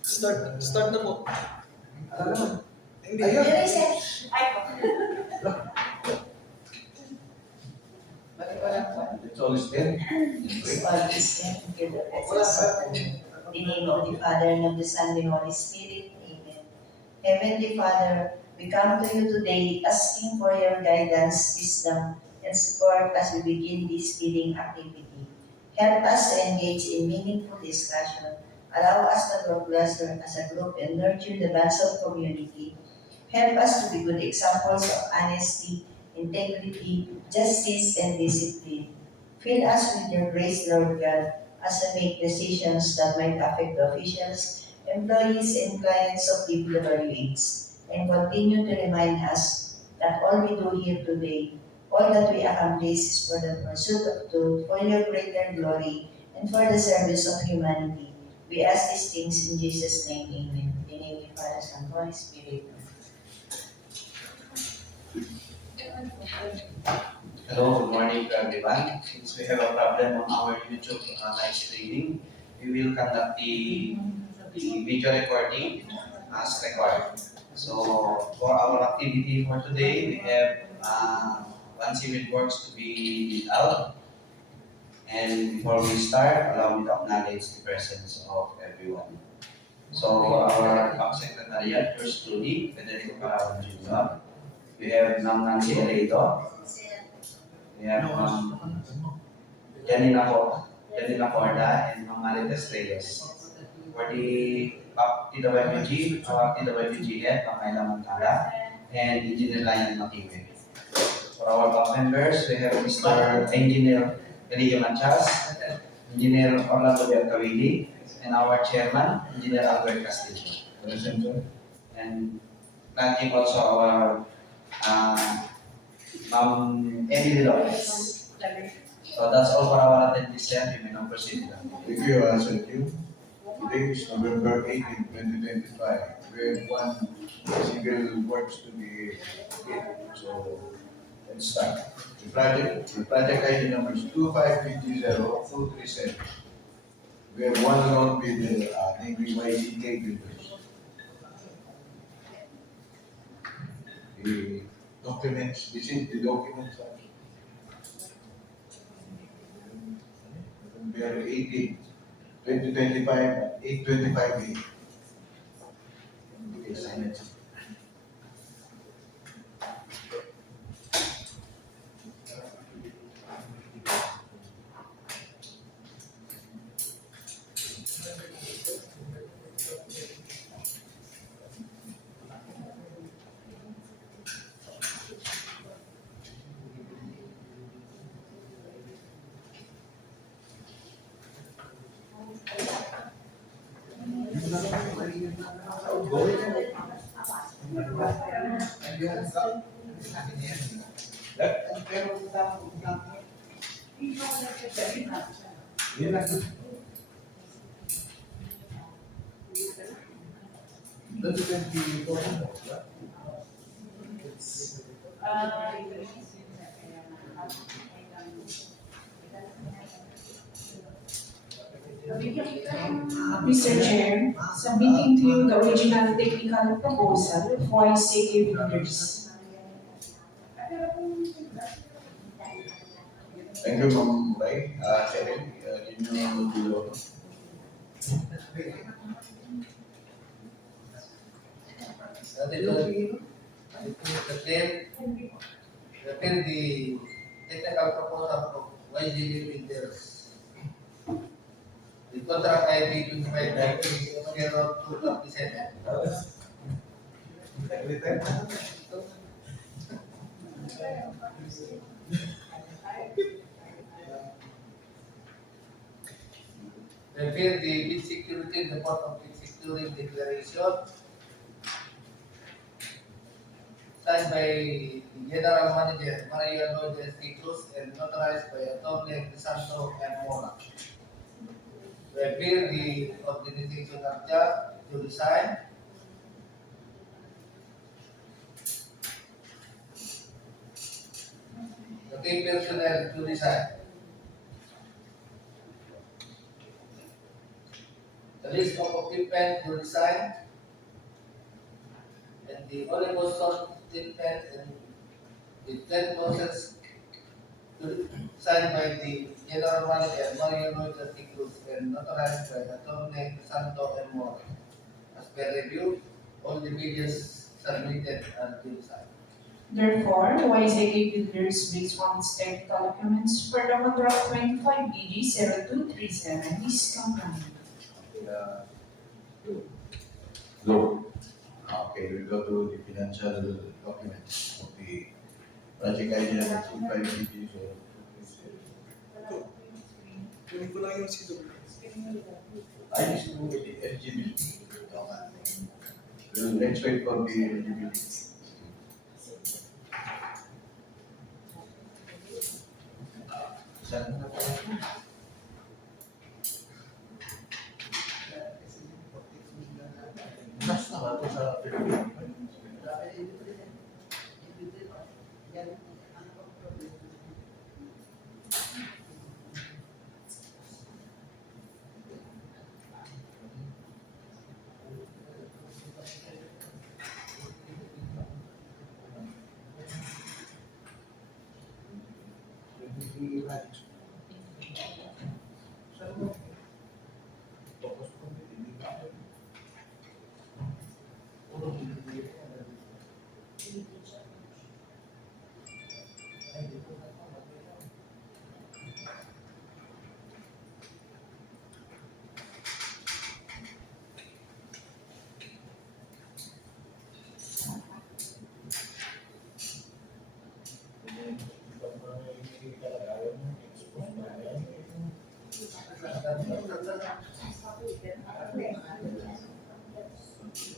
Start na po. Ano naman? Hindi. Ayun. Bakit wala pa? It's always there. It's always there to give the presence of the Lord. In the name of the Father, and of the Son, and the Holy Spirit. Amen. Heavenly Father, we come to you today asking for your guidance, wisdom, and support as we begin this feeding activity. Help us to engage in meaningful discussion. Allow us to grow closer as a group and nurture the bonds of community. Help us to be good examples of honesty, integrity, justice, and discipline. Fill us with your grace, Lord God, as we make decisions that might affect the officials, employees, and clients of DPWH, and continue to remind us that all we do here today, all that we accomplish is for the pursuit of truth, for your greater glory, and for the service of humanity. We ask these things in Jesus' name, amen. In the name of the Father, Son, and Holy Spirit. Hello, good morning to everyone. Since we have a problem on our YouTube live streaming, we will conduct the video recording as required. So for our activity for today, we have one civil works to be out. And before we start, allow me to acknowledge the presence of everyone. So our Secretariat, yours truly, Federico Parawan Jr. We have Ma'am Nancy Aledo. We have Janina Corda and Ma'am Marites Reyes. For the TWG, our TWG head, Ma'am Ayla Montana, and Engineer Lion Makiwe. For our top members, we have Mr. Engineer Elia Manchas, Engineer Orlando Bertawili, and our chairman, Engineer Albert Castillo. And thanking also our Ma'am Emily Lopez. So that's all for our attendees here. You may now proceed. Thank you, thank you. Today is November 18, 2025. We have one civil works to be hit. So let's start. The project ID number is 2530237. We have one loan with the namely YCK builders. The documents, this is the documents. November 18, 2025, 825A. Okay, sign it. Mr. Chair, submitting to you the original technical proposal for ICK builders. Thank you, Ma'am Ray. Second, Engineer Gulo. Repeat the technical proposal of YGD Builders. The contract ID 25-0227. Repeat the bid security report of bid security declaration signed by the General Manager Mario Lourdes Cruz and notarized by Atty. Crisanto and Mora. Repeat the organizational chart to design. The key personnel to design. the list of occupants to resign, and the omnibus statement and the plan process to signed by the General Manager Mario Roger Ticos and notarized by Attorney Santo and More. As per review, all the pages submitted and been signed. Therefore, YZK Builders based on its technical documents for the contract 25 BG 0237 is compliant. Go. Okay, we go to the financial documents of the project idea of 5 BG. Kunin ko lang yung CW. I just move the eligibility. Let's wait for the eligibility. Saan na po? Nasa na ba ito sa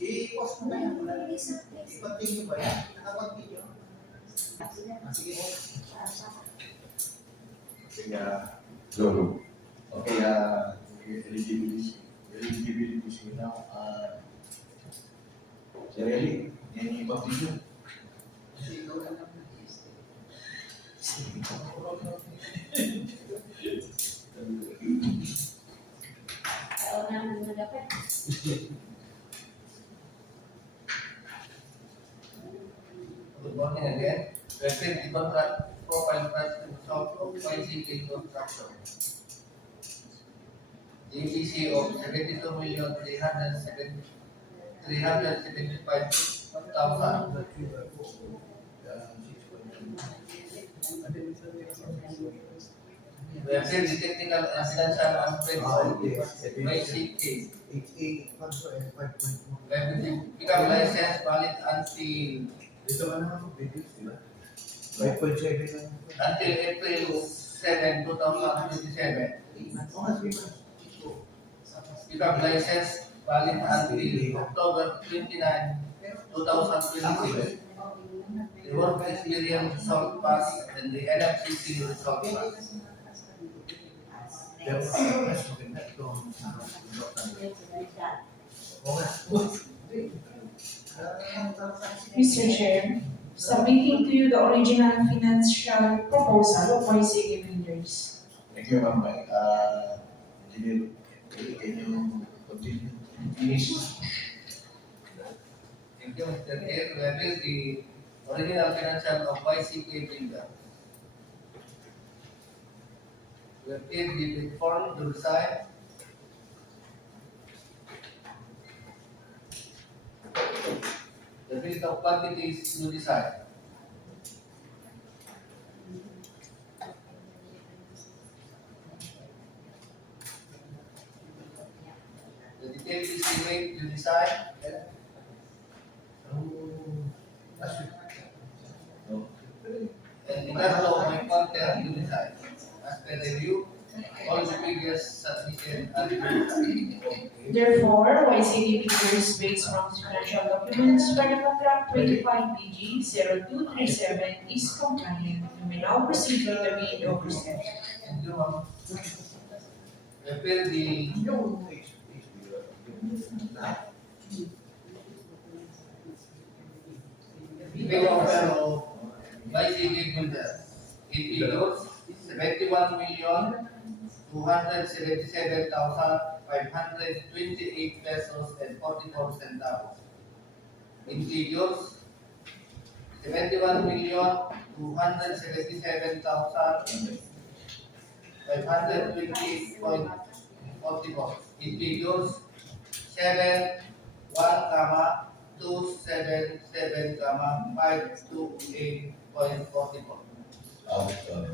I-post mo na yan. I-continue ba yan? Nakapag-video. Sige po. Lolo. Okay, eligibility sila now. Sarili, yan yung pag-video. Good morning again. Refer the contract profile price to South of YCK Construction. The EPC of 72,375,000. We have the technical and financial aspects of YCK. We have the become license valid until April 7, 2027. Become license valid until October 29, 2026. The work experience result pass and the NFCC result pass. Mr. Chair, submitting to you the original financial proposal of YCK Builders. Thank you, Ma'am. Engineer, can you continue? Finish. Thank you, Mr. Chair. We have the original financial of YCK Builder. We have the bid form to decide. The list of quantities to decide. The detailed estimate to decide. And the catalog of my content to decide. As per review, all the figures submitted are verified. Therefore, YCK Builders based on its financial documents for the contract 25 BG 0237 is compliant. You may now proceed with the bid oversight. Thank you, ma'am. Refer the big offer of YCK Builders. It includes 71,277,500 528 pesos and 44 centavos. In figures, 71,277,528.44. In figures, 71,277,528.44.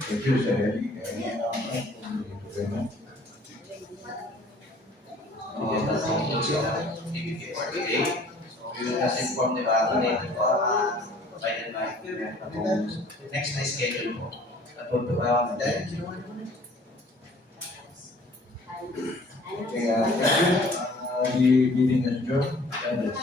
Thank you, Sir Eli. Any announcement from the government? That's all the activity for today. So we will just inform the cabinet provided by next na schedule po. That would be Okay, thank you. The meeting is adjourned. God bless.